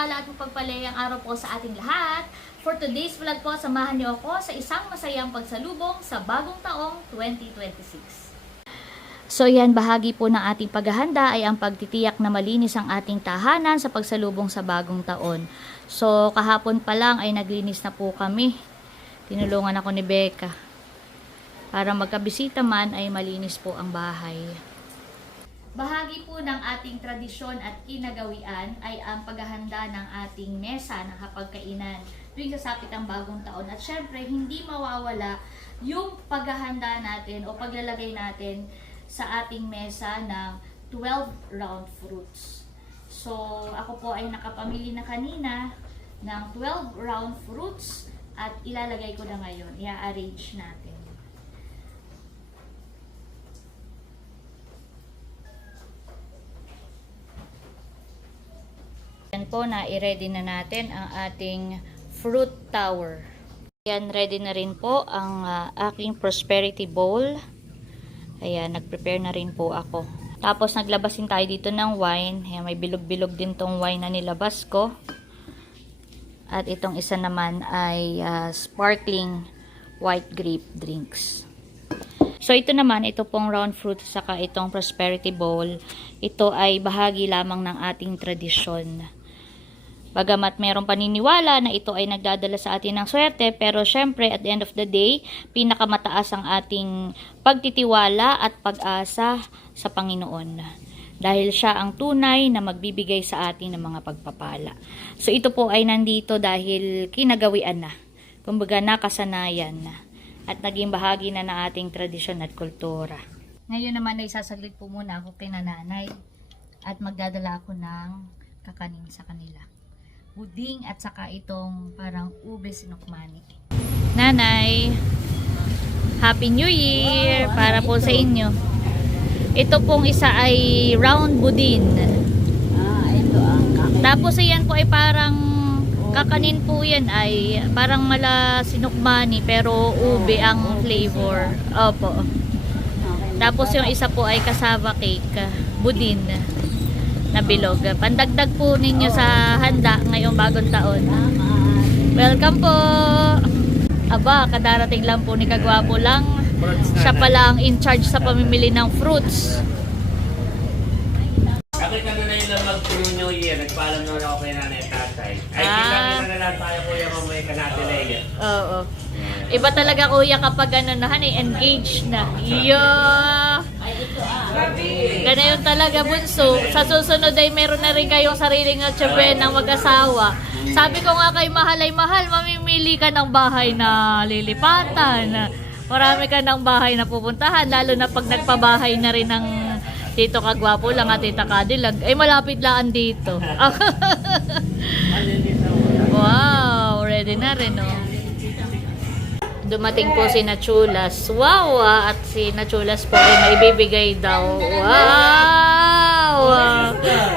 mapagpala at mapagpalayang araw po sa ating lahat. For today's vlog po, samahan niyo ako sa isang masayang pagsalubong sa bagong taong 2026. So yan, bahagi po ng ating paghahanda ay ang pagtitiyak na malinis ang ating tahanan sa pagsalubong sa bagong taon. So kahapon pa lang ay naglinis na po kami. Tinulungan ako ni Becca. Para magkabisita man ay malinis po ang bahay. Bahagi po ng ating tradisyon at kinagawian ay ang paghahanda ng ating mesa ng hapagkainan tuwing sasapit ang bagong taon. At syempre, hindi mawawala yung paghahanda natin o paglalagay natin sa ating mesa ng 12 round fruits. So, ako po ay nakapamili na kanina ng 12 round fruits at ilalagay ko na ngayon. I-arrange natin. Yan po, na i-ready na natin ang ating fruit tower. Yan, ready na rin po ang aking prosperity bowl. Ayan, nag-prepare na rin po ako. Tapos naglabasin tayo dito ng wine. Ayan, may bilog-bilog din tong wine na nilabas ko. At itong isa naman ay sparkling white grape drinks. So ito naman, ito pong round fruit saka itong prosperity bowl. Ito ay bahagi lamang ng ating tradisyon. Bagamat merong paniniwala na ito ay nagdadala sa atin ng swerte, pero syempre at the end of the day, pinakamataas ang ating pagtitiwala at pag-asa sa Panginoon. Dahil siya ang tunay na magbibigay sa atin ng mga pagpapala. So ito po ay nandito dahil kinagawian na. Kumbaga nakasanayan na. At naging bahagi na ng ating tradisyon at kultura. Ngayon naman ay sasaglit po muna ako kay nanay at magdadala ako ng kakanin sa kanila. Buding at saka itong parang ube sinukmani. Nanay, Happy New Year para po sa inyo. Ito pong isa ay round budin. Ito ang kakanin. Tapos ayan po ay parang kakanin po yan ay parang mala sinukmani pero ube ang flavor. Opo. Tapos yung isa po ay cassava cake, budin na bilog. Pandagdag po ninyo sa handa ngayong bagong taon. Welcome po! Aba, kadarating lang po ni Kagwapo lang. Siya pala ang in charge sa pamimili ng fruits. Bakit ka na yun lang mag-New Year? Nagpaalam naman ako kay nanay at tatay. Ay, kita na lang tayo kuya mamaya ka natin na yun. Oo. Iba talaga kuya kapag ano na, engaged na. Ganayon talaga bunso. Sa susunod ay meron na rin kayong sariling atsabe ng mag-asawa. Sabi ko nga kay mahal ay mahal, mamimili ka ng bahay na lilipatan. Marami ka ng bahay na pupuntahan, lalo na pag nagpabahay na rin ng Tito Kagwapo lang at Tita Kadilag. Ay malapit lang dito. Wow, ready na rin oh. Dumating po si Nachulas. Wow! At si Nachulas po ay maibibigay daw. Wow!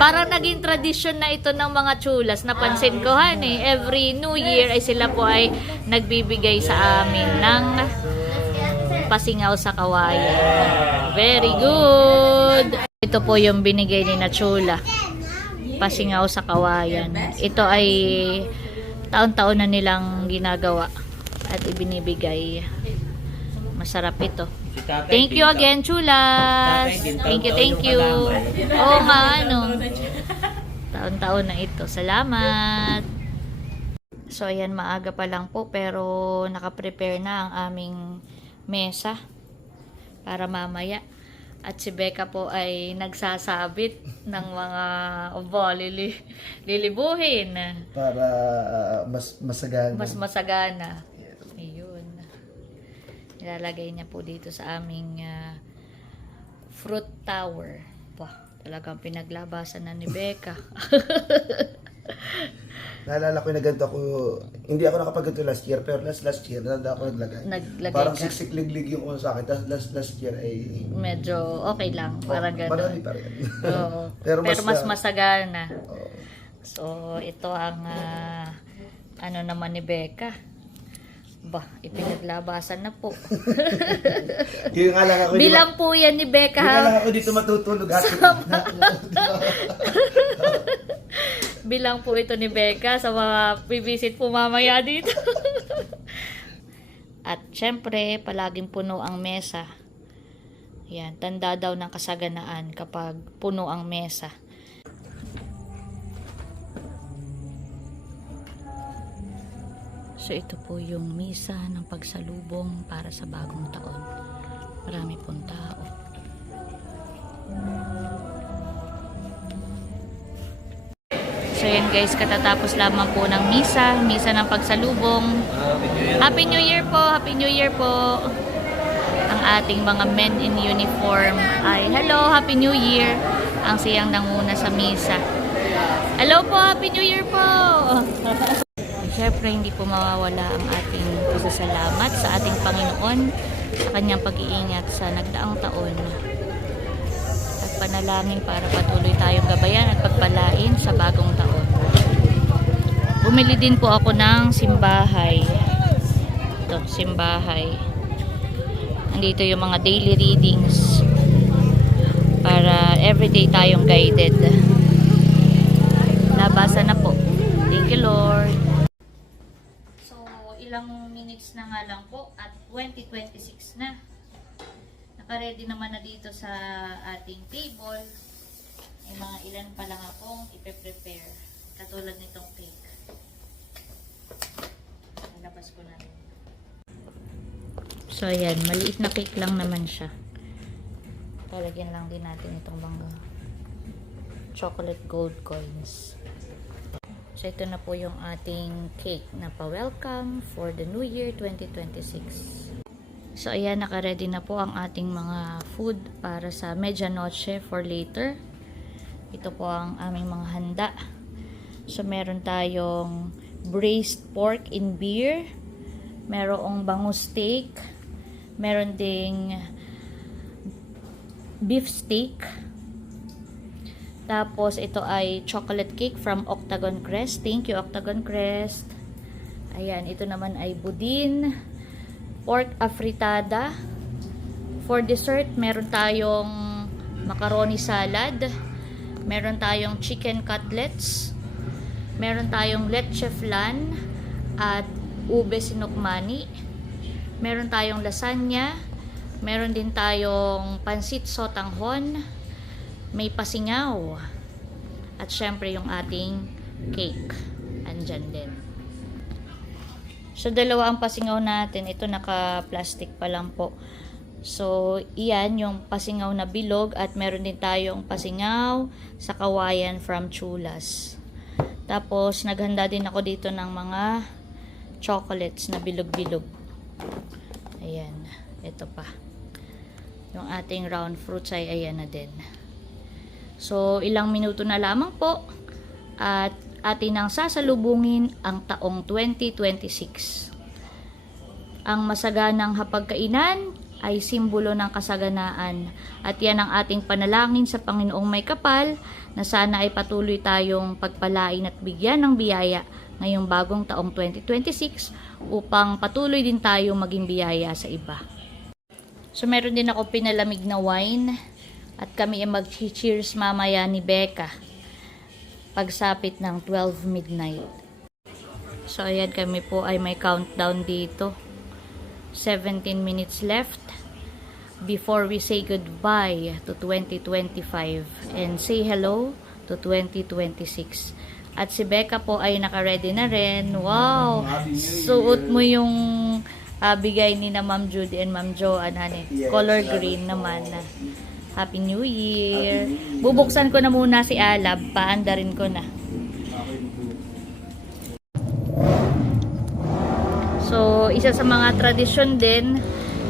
Parang naging tradisyon na ito ng mga chulas. Napansin ko honey, every New Year ay sila po ay nagbibigay sa amin ng pasingaw sa kawayan. Very good! Ito po yung binigay ni Nachula. Pasingaw sa kawayan. Ito ay taon-taon na nilang ginagawa at ibinibigay. Masarap ito. Thank you again, Chulas. Thank you. Oo nga, ano. Taon-taon na ito. Salamat. So, ayan, maaga pa lang po, pero nakaprepare na ang aming mesa para mamaya. At si Becca po ay nagsasabit ng mga lilibuhin. Para mas masagana. Mas masagana. Ayun. Ilalagay niya po dito sa aming fruit tower. Talagang pinaglabasan na ni Becca. Naalala ko na ganito ako, hindi ako nakapagganto last year, pero last year, nanda ako naglagay. Parang ka. siksik-liglig yung sa akin, tapos last year ay... Medyo okay lang, parang gano'n. Marami pa rin. Oo. Pero mas masagana. Oo. So, ito ang ano naman ni Becca. Ipinaglabasan na po. Yung nga lang ako, Bilang po yan ni Becca. Yung nga lang ako dito matutulog. bilang po ito ni Becca sa mga visit po mamaya dito. At syempre, palaging puno ang mesa. Yan, tanda daw ng kasaganaan kapag puno ang mesa. So ito po yung misa ng pagsalubong para sa bagong taon. Marami pong tao. So yan guys, katatapos lamang po ng misa ng pagsalubong. Happy New Year po, Happy New Year po. Ang ating mga men in uniform ay hello, Happy New Year. Ang siyang nanguna sa misa. Hello po, Happy New Year po. Siyempre, hindi po mawawala ang ating pasasalamat sa ating Panginoon sa kanyang pag-iingat sa nagdaang taon. At panalangin para patuloy tayong gabayan at pagpalain sa bagong taon. Bumili din po ako ng simbahay. Ito, simbahay. Andito yung mga daily readings para everyday tayong guided. Nabasa na po. Thank you, Lord. Ilang minutes na nga lang po at 2026 na. Naka-ready naman na dito sa ating table. May mga ilan pa lang akong ipe-prepare. Katulad nitong cake. Nalabas ko na rin. So ayan, maliit na cake lang naman siya. Talagyan lang din natin itong mga chocolate gold coins. So, ito na po yung ating cake na pa-welcome for the New Year 2026. So, ayan, naka-ready na po ang ating mga food para sa medianoche for later. Ito po ang aming mga handa. So, meron tayong braised pork in beer. Merong bangus steak. Meron ding beef steak. Tapos, ito ay chocolate cake from Octagon Crest. Thank you, Octagon Crest. Ayan, ito naman ay budin, pork afritada. For dessert, meron tayong macaroni salad. Meron tayong chicken cutlets. Meron tayong leche flan at ube sinukmani. Meron tayong lasagna. Meron din tayong pansit sotanghon. May pasingaw. At syempre yung ating cake. Andyan din. So, dalawa ang pasingaw natin. Ito naka-plastic pa lang po. So, iyan yung pasingaw na bilog. At meron din tayong pasingaw sa kawayan from Chulas. Tapos, naghanda din ako dito ng mga chocolates na bilog-bilog. Ayan. Ito pa. Yung ating round fruits ay ayan na din. So, ilang minuto na lamang po at atin ang sasalubungin ang taong 2026. Ang masaganang hapagkainan ay simbolo ng kasaganaan at yan ang ating panalangin sa Panginoong may kapal na sana ay patuloy tayong pagpalain at bigyan ng biyaya ngayong bagong taong 2026 upang patuloy din tayong maging biyaya sa iba. So, meron din ako pinalamig na wine. At kami ay mag-cheers mamaya ni Becca pagsapit ng 12 midnight. So, ayan, kami po ay may countdown dito. 17 minutes left before we say goodbye to 2025 and say hello to 2026. At si Becca po ay naka-ready na rin. Wow! Suot mo yung bigay ni na Ma'am Judy and Ma'am Joanne. Color green naman. Happy New Year. Bubuksan ko na muna si Alab. Paandarin ko na. So, isa sa mga tradisyon din,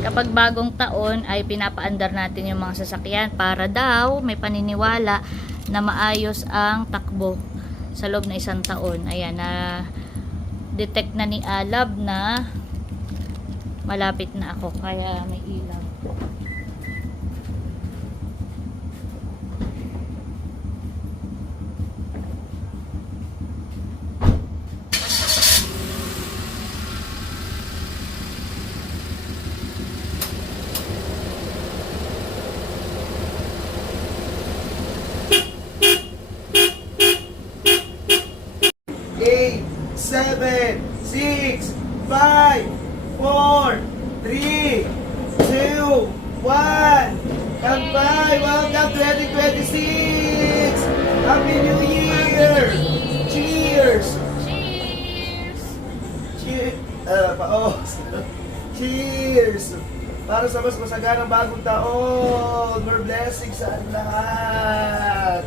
kapag bagong taon ay pinapaandar natin yung mga sasakyan para daw may paniniwala na maayos ang takbo sa loob na isang taon. Ayan, na detect na ni Alab na malapit na ako. Kaya may ilaw. 7, 6, 5, 4, 3, 2, 1. Bye! Welcome 2026! Happy New Year! Cheers! Cheers! Cheers! Cheers! Para sa mas masaganang bagong taon! More blessings sa ating lahat!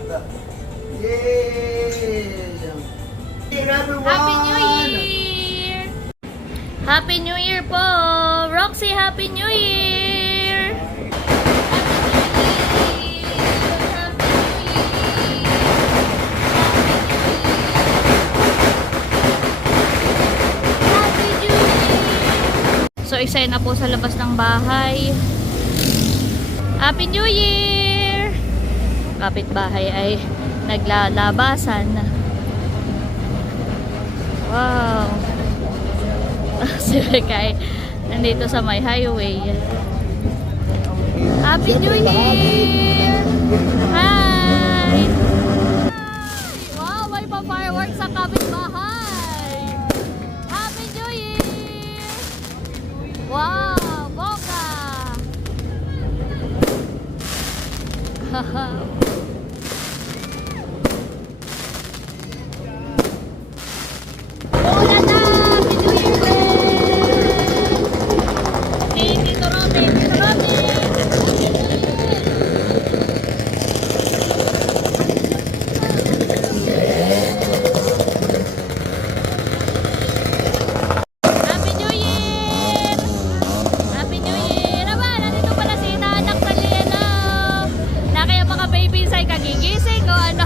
Yay! Year everyone! Happy New Year! Happy New Year po! Roxy, Happy New Year! So, isa na po sa labas ng bahay. Happy New Year! Kapitbahay ay naglalabasan. Wow! Si Rekay nandito sa may highway. Happy New Year! Hi! Wow! May pa-fireworks sa kapitbahay! Happy New Year! Wow! Boka! Hola na! Happy New Year! Tito Robin! Tito Robin! Happy New Year! Happy New Year! Aba, nandito pala si Inanak sa Lieno. Na kaya mga babies ay kagigising o ano.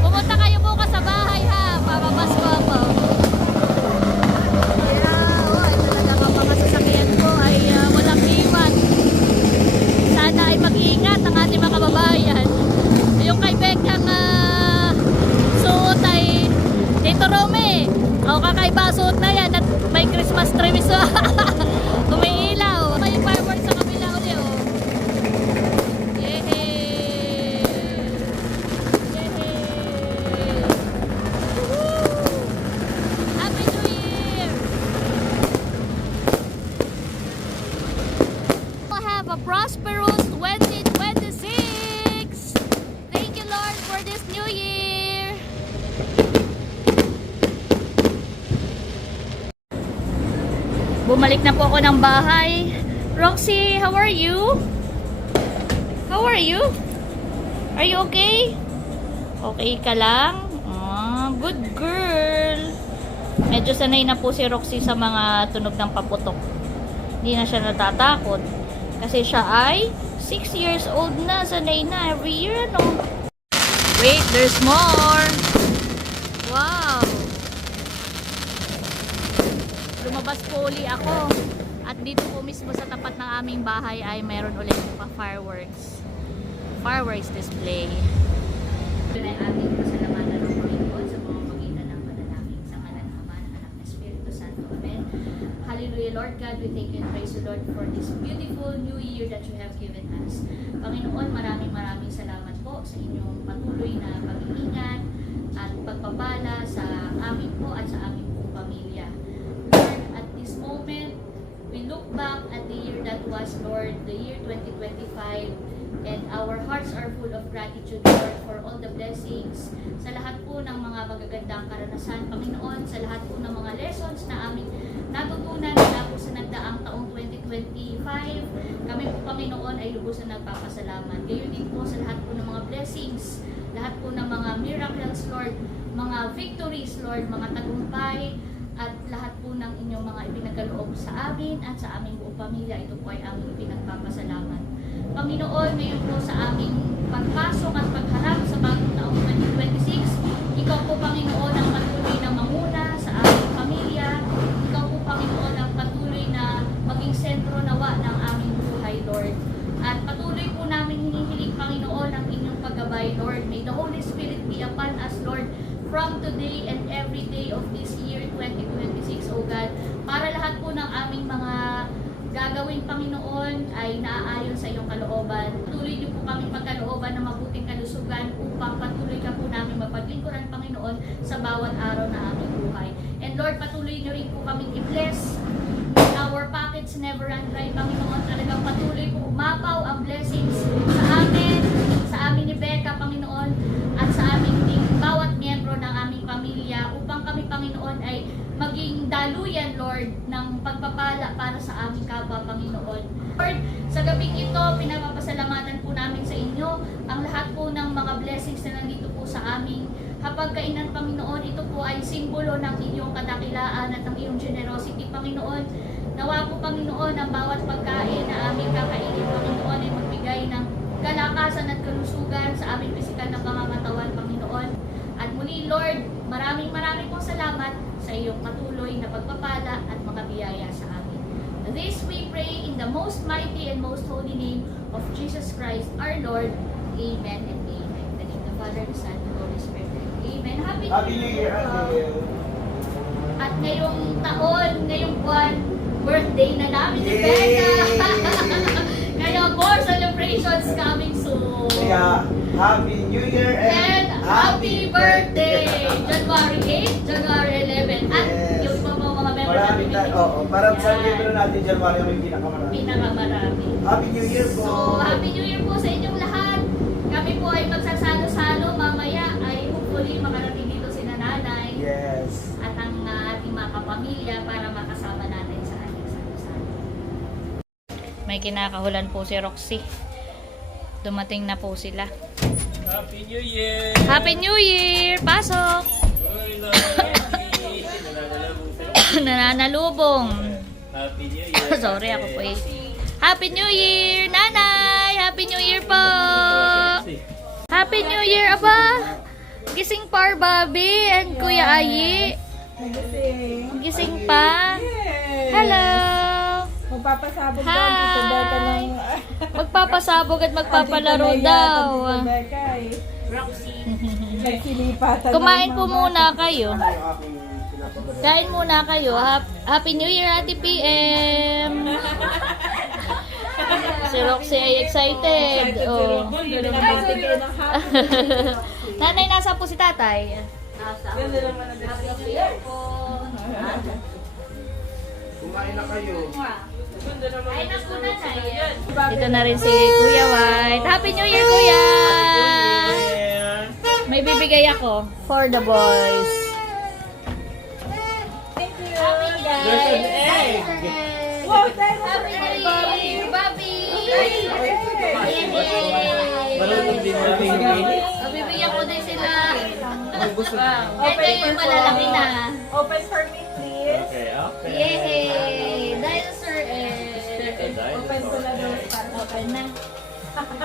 Pumunta kayo bukas sa bahay ha. Papapasko ako. Ay talaga ang mga sasakyan ko ay walang iwan. Sana ay mag-iingat ang ating mga kababayan. Yung kay Beckham suot ay Tito Rome. O kakaiba suot na yan at may Christmas tree so umiilaw. May fireworks sa kabila uli oh. Yehey! Yehey! Woohoo! Happy New Year! We'll have a prosperous 2026! Thank you Lord for this new year! Bumalik na po ako ng bahay. Roxy, how are you? How are you? Are you okay? Okay ka lang? Good girl. Medyo sanay na po si Roxy sa mga tunog ng paputok. Hindi na siya natatakot. Kasi siya ay 6 years old na. Sanay na every year, no? Wait, there's more. Wow. Lumabas po uli ako. At dito po mismo sa tapat ng aming bahay ay meron ulit pa fireworks. Fireworks display. Ito na yung ating pasalamatan ng Panginoon sa pamamagitan ng panalangin sa ngalan ng Ama, ng Anak, ng Espiritu Santo. Amen. Hallelujah, Lord God. We thank you and praise you, Lord, for this beautiful new year that you have given us. Panginoon, maraming salamat po sa inyong patuloy na pag-iingat at pagpapala sa amin po at sa aming buong pamilya. Lord, at this moment, we look back at the year that was, Lord, the year 2025, and our hearts are full of gratitude, Lord, for all the blessings, sa lahat po ng mga magagandang karanasan, Panginoon, sa lahat po ng mga lessons na aming natutunan mula po sa nagdaang taong 2025. Kami po, Panginoon, ay lubusan nagpapasalamat. Gayon din po sa lahat po ng mga blessings, lahat po ng mga miracles, Lord, mga victories, Lord, mga tagumpay, at lahat po ng inyong mga ipinagkaloob sa amin at sa aming buong pamilya. Ito po ay aming pinagpapasalamat. Panginoon, ngayon po sa aming pagpasok at pagharap sa bagong taong 2026, Ikaw po, Panginoon, ang patuloy na mamuna sa aming pamilya. Ikaw po, Panginoon, ang patuloy na maging sentro nawa ng aming buhay, Lord. At patuloy po namin hinihiling, Panginoon, ang inyong paggabay, Lord. May the Holy Spirit be upon us, Lord, from today and every day of this year 2026, O God, para lahat po ng aming mga gagawin, Panginoon, ay naaayon sa iyong kalooban. Patuloy niyo po kami pagkalooban ng mabuting kalusugan upang patuloy ka po namin mapaglingkuran, Panginoon, Panginoon, sa bawat araw na aming buhay. And Lord, patuloy niyo rin po kaming i-bless. Our pockets never run dry, Panginoon. Talagang patuloy po umapaw ang blessings sa amin ni Becca, Panginoon, at sa aming bawat miyembro ng aming pamilya upang kami, Panginoon, ay maging daluyan, Lord, ng pagpapala para sa aming kapwa, Panginoon. Lord, sa gabing ito, pinapapasalamatan po namin sa inyo ang lahat po ng mga blessings na nandito po sa aming hapagkainan, Panginoon. Ito po ay simbolo ng iyong kadakilaan at ng iyong generosity, Panginoon. Nawa po, Panginoon, ang bawat pagkain na aming kakainin, Panginoon, ay magbigay ng kalakasan at kalusugan sa aming pisikal na pangangatawan, Panginoon. At muli, Lord, maraming pong salamat sa iyong patuloy na pagpapala at mga biyaya sa amin. This we pray in the most mighty and most holy name of Jesus Christ, our Lord. Amen and amen. In the name of the Father, the Son, and the Holy Spirit. Amen. Happy New Year! At ngayong taon, ngayong buwan, birthday na namin ni Becca. Kaya more celebrations coming soon. Kaya, Happy New Year And happy birthday! January 8, January 11. At Yes. yung mga member Maraming natin. oo, parang sa Yan. miyembro natin January may pinakamarami. Pinakamarami. Happy New Year po! So, Happy New Year po sa inyong lahat. Kami po ay magsasalo-salo. Mamaya ay hopefully makarating dito si nanay Yes. at ang ating mga kapamilya para makasama natin sa ating salo-salo. May kinakahulan po si Roxy. Dumating na po sila. Happy New Year! Happy New Year! Pasok! Oy, Lord! Nananalubong. Happy New Year! Sorry, ako po eh. Happy New Year, Nanay! Happy New Year po! Happy New Year, aba! Gising par, Bobby and Kuya Ayi. Gising pa. Hello! Magpapasabog Hi. daw dito Becca ng Magpapasabog at magpapalaro daw. Becca eh. Nagsilipatan Kumain ng po mga muna kayo. Ano yung aking pinapabalik? Kain muna kayo. Happy New Year, Ate PM! Si Roxy ay excited. Oh. Binabati kayo ng happy. Nanay, nasa po si tatay? Ganda naman ang blessing. Kumain na kayo. Ay, naku, nanay. Dito na rin si Kuya White. Happy New Year, Kuya! May bibigay ako for the boys. Thank you, There's an guys. egg! Wow, tayo na Happy New Year, Bobby! Marunong din natin yung Bibigyan ko din sila. Gusto Kahit kayo yung malalaki na. Open for me, please. Okay, okay. Yay! Dinosaur egg. Open ko na doon para Open na.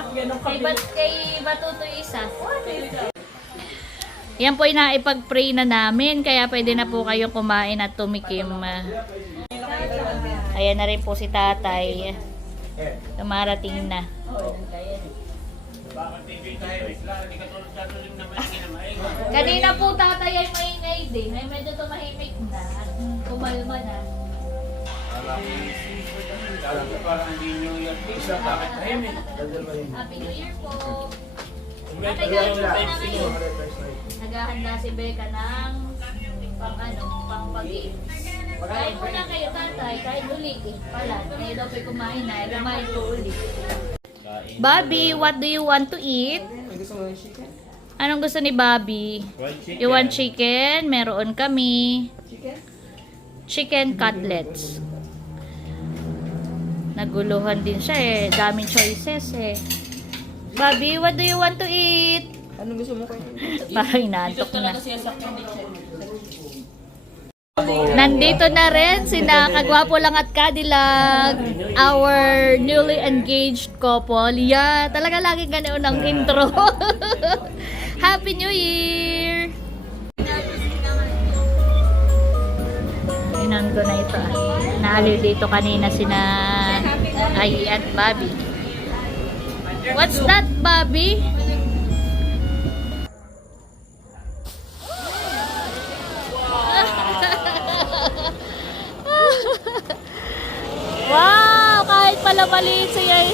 ganun Kay Batutoy isa. Yan po ay naipag-pray na namin, kaya pwede na po kayong kumain at tumikim. Ayan na rin po si tatay. Tumarating na. Bakit TV tayo? Hindi ka tulad sa tuloy naman kinamain. Kanina po tatay ay maingay din. Ay medyo tumahimik na. At kumalma na. Parang hindi nyo yung isa. Bakit tahimik? Happy New Year po. May Tatay, pagkain kain yung muna type C. kayo. Naghahanda si Becca ng pang pag-iim. Kain muna kayo tatay. Kain ulit eh. Pala. Ngayon daw pa kumain na. Kumain po ulit. Bobby, what do you want to eat? Anong gusto ni Bobby? You want chicken? Meron kami. Chicken cutlets. Naguluhan din siya eh. Daming choices eh. Bobby, what do you want to eat? Anong gusto mo kayo? Parang inaantok na. Nandito na rin sina Kagwapo lang at Kadilag, our newly engaged couple. Yeah, talaga lagi ganoon ang intro. Happy New Year! Inan ko na ito. Naaliw dito kanina sina Ai at Bobby. What's that, Bobby? Wow! Kahit pala maliit siya eh.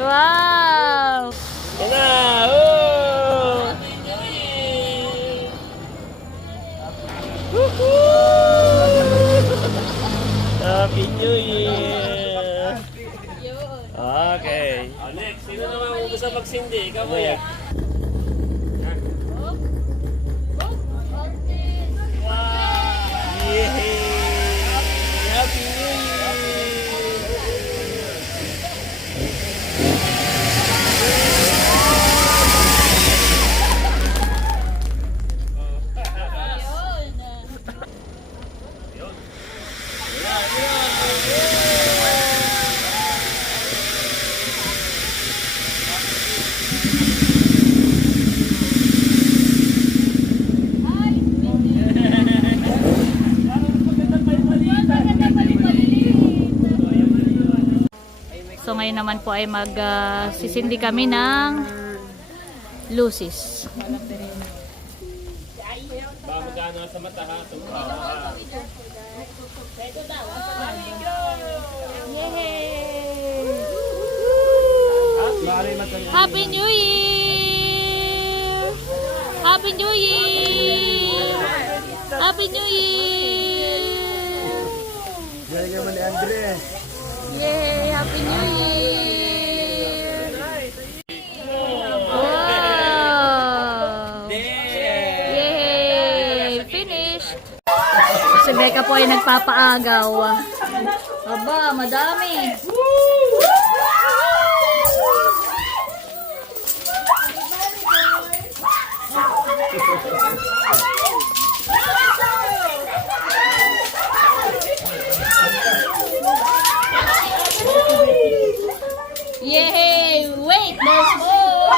Wow! Yan na! Oh! kuya. Happy New So ngayon naman po ay sisindi kami ng lucis. Baka magkano sa mata ha? Happy New Year! Happy New Year! Happy New Year! Galing naman ni Andre. Yay! Happy New Year! Wow! Yay! Finished! Si Becca po ay nagpapaagaw. Aba, madami! Yay! Wait, there's more!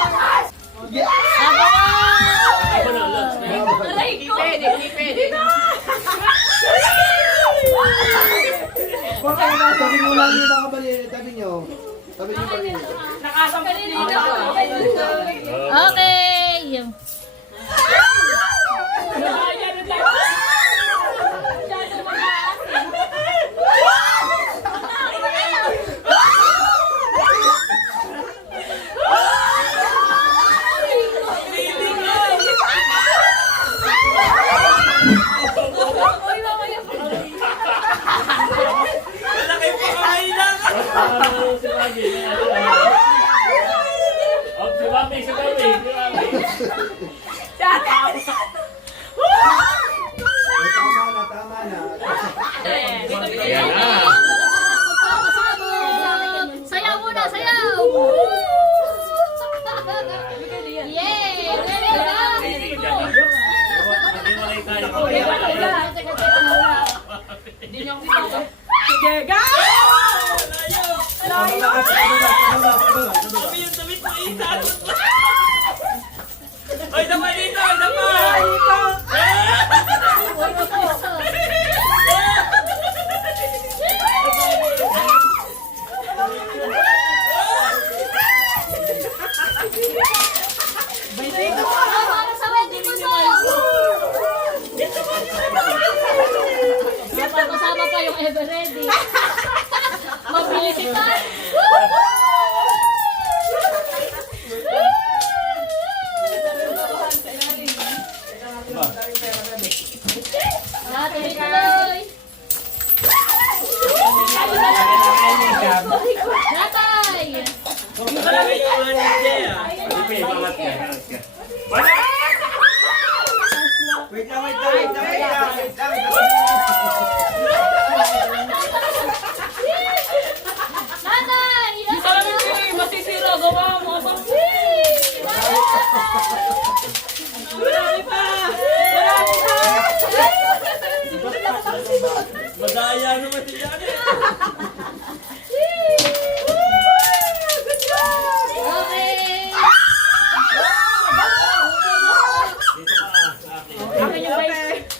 Aray ko! Tabi mo lang yung mga bali. Tabi nyo. Tabi nyo bali. Okay! Si Bobby. Tama na. Yan na. Sayaw muna, sayaw! Yay! Ready na! Maghiwalay tayo. Sige, go! Oy, dapat dito! Dapat! Para sa wedding mo to! Kasama pa yung ever ready. Mabilis ito! Tuloy! Natay! Wait lang. Natay! Masisira, gawa mo. Marami pa! Madaya naman si Janet. Okay!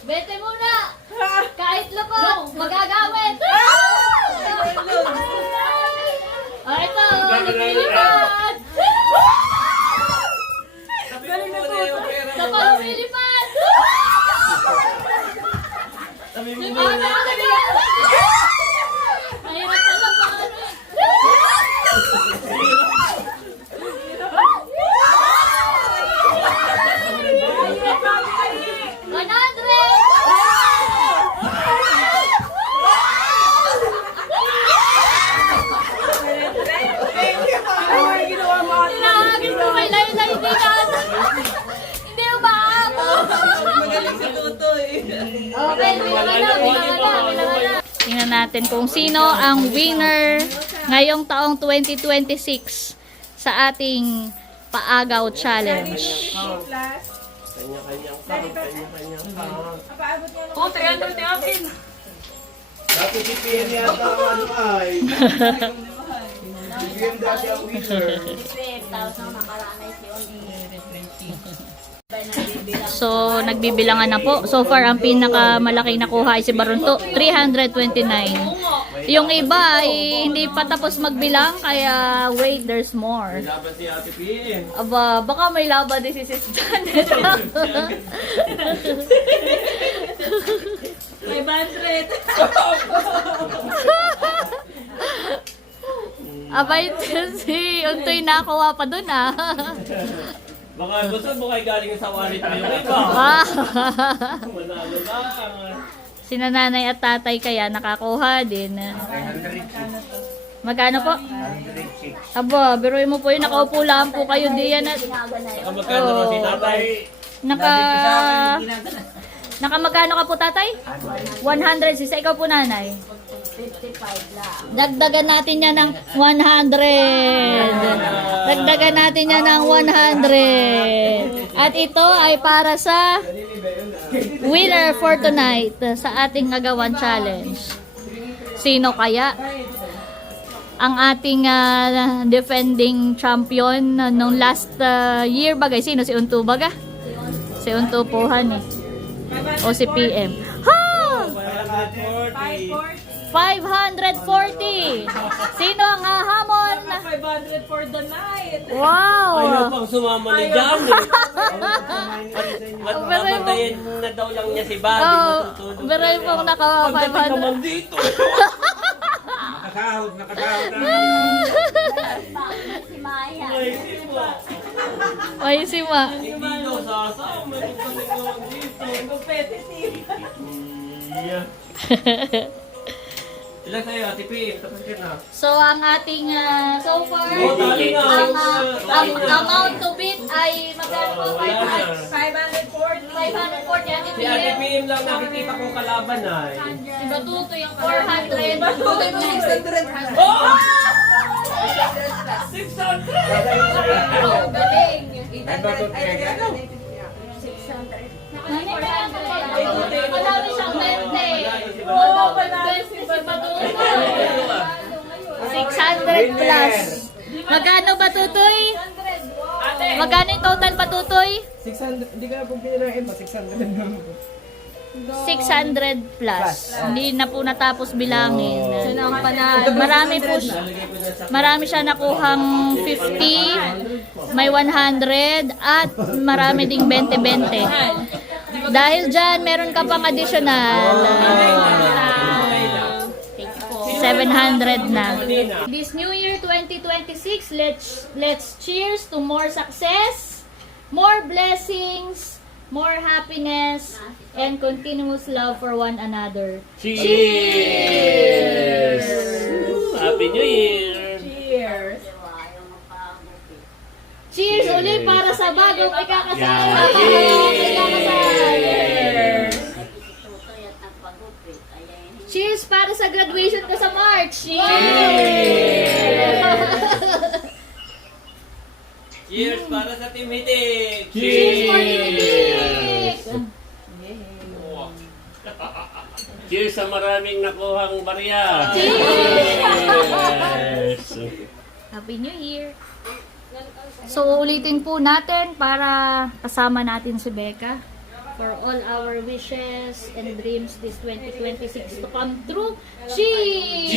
Bete muna! Kahit lukot, magagamit! Ito, lumilipad! Sa pagpilipad! Mahirap pala pa ano. Lagi mo may layo na Magaling si Tutoy. Okay, bilangan na. Tingnan natin kung sino ang winner ngayong taong 2026 sa ating Paagaw Challenge. Kanya-kanyang pang, kanya-kanyang pang. Oh, 300 ni akin. Dati si PM yata ang ano ay. Si PM dati ang winner. So, nagbibilangan na po. So far, ang pinakamalaki nakuha ay si Barunto, 329. Yung iba ay hindi pa tapos magbilang, kaya wait, there's more. Laban si Ate PM. Aba, baka may laban din si Sis Janet. 500. Abay, si Untoy nakuha pa dun ah. Baka gusto mo kayo galing sa wallet mo yung iba. Ah. Manalo lang. Sina nanay at tatay kaya nakakuha din. Magkano po? 106. Aba, biruin mo po yun, nakaupo lang po kayo diyan at Saka magkano na si tatay? naka magkano ka po tatay? 100, sisa ikaw po nanay. 55 lang. Dagdagan natin yan ng 100. Dagdagan natin yan ng 100. At ito ay para sa winner for tonight sa ating Agawan Challenge. Sino kaya? Ang ating defending champion nung last year bagay. Sino? Si Unto baga? Si Unto Puhan eh. O si PM. Ha! 540. Sino ang hahamon? 500 for the night. Wow! Ayaw pang sumama ni Jam eh. At mamatay na daw lang niya si Bobby. Oh, Matutulog pero na yung yan. naka Pagdating 500. naman dito. Nakasahod na. Ay, si Ma. Hindi daw sasama. Pagdating naman dito. Competitive. Yeah. Ilan tayo, Ate P? Tapos ka na. So, ang ating so far, Oh, tali na. ang amount to beat ay magkano po? Wala na. 540. 540 Ate Si Ate PM. PM lang nakikita kong kalaban ay. Si Batuto yung 400. Batuto yung 600. Oh! 600! Oh, galing. Madami siyang 20. Oh, panalo si Batuto. 600 plus. Magkano Batutoy? Magkano yung total Batutoy? 600, hindi ka na po pinirahin mo, 600 naman po. 600 plus. Hindi na po natapos bilangin. Marami siya nakuhang 50, may 100, at marami ding 20-20. Dahil dyan, meron ka pang additional. 700 na. This New Year 2026, let's cheers to more success, more blessings, more happiness, and continuous love for one another. Cheers! Happy New Year! Cheers. Cheers ulit para sa bagong ikakasal! Yeah. Cheers! Cheers para sa graduation ko sa March! Cheers para sa Timitik! Cheers for Timitik! Cheers sa maraming nakuhang barya! Cheers! Happy New Year! So, ulitin po natin para kasama natin si Becca for all our wishes and dreams this 2026 to come true. Cheers!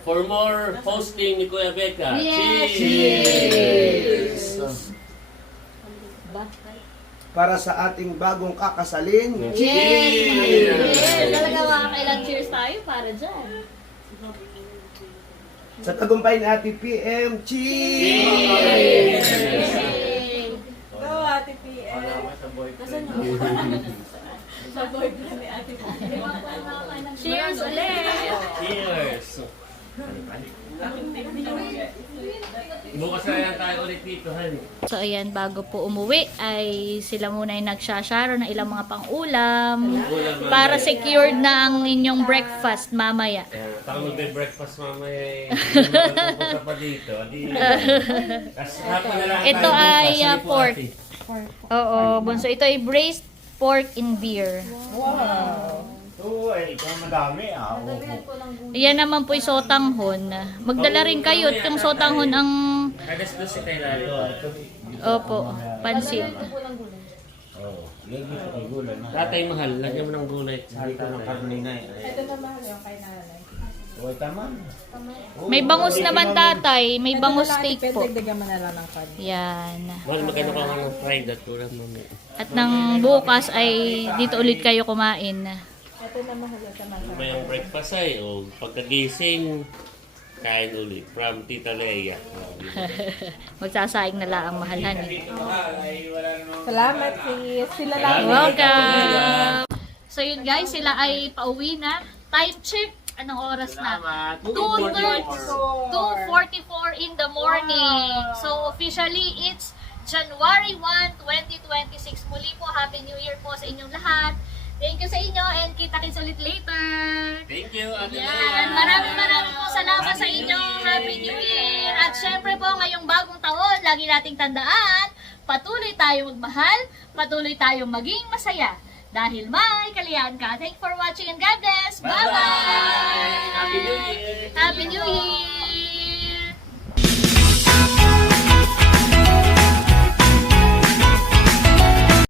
For more hosting ni Kuya Becca. Yes! Cheers! Para sa ating bagong kakasalin. Yes! Talaga makakailang cheers tayo para dyan. Sa tagumpay ni Ate PM, cheers! Go, Ate PM. Sa boyfriend ni Ate PM. Cheers ulit! Cheers! Bukas na yan tayo bumalik dito, honey. So ayan, bago po umuwi ay sila muna yung nagsasharo ng ilang mga pang-ulam para secured na ang inyong breakfast mamaya. Ayan, ako magbe-breakfast mamaya eh. Hindi naman pupunta pa dito. Kasi hapon na lang Ito tayo bukas. ay Sige po, pork. ate. Oo, bunso. Ito ay braised pork in beer. Oo, ito madami ah. Yan naman po yung sotanghon. Magdala rin kayo at yung sotanghon ang Kadas doon si Kailan. opo, pansit. Oo, yan gusto ko gulay na. Tatay mahal, lagyan mo ng gulay. Hindi ko ng karne na eh. Ito na mahal yung kay nanay. Oo, tama. May bangus naman tatay, may bangus steak po. Dagdagan mo na lang ng kanya. Yan. Mahal, magkano ka nga ng fried at ulam mamaya. At nang bukas ay dito ulit kayo kumain. Ito na mahal yung mahal. May ang breakfast ay, o pagkagising, kain ulit. From Tita Leia. Magsasaing na lang ang mahalhan. Salamat sis. Sila lang. Welcome! So yun guys, sila ay pauwi na. Time check. Anong oras na? 2:44 in the morning. So officially, it's January 1, 2026. Muli po, Happy New Year po sa inyong lahat. Thank you sa inyo and kita-kits ulit later. Thank you, Ate Yan. Leia. Maraming po salamat sa inyo. Happy New Year! At syempre po, ngayong bagong taon, lagi nating tandaan, patuloy tayong magmahal, patuloy tayong maging masaya. Dahil may kaliyan ka. Thank you for watching and God bless. Bye-bye! Happy New Year! Happy New Year!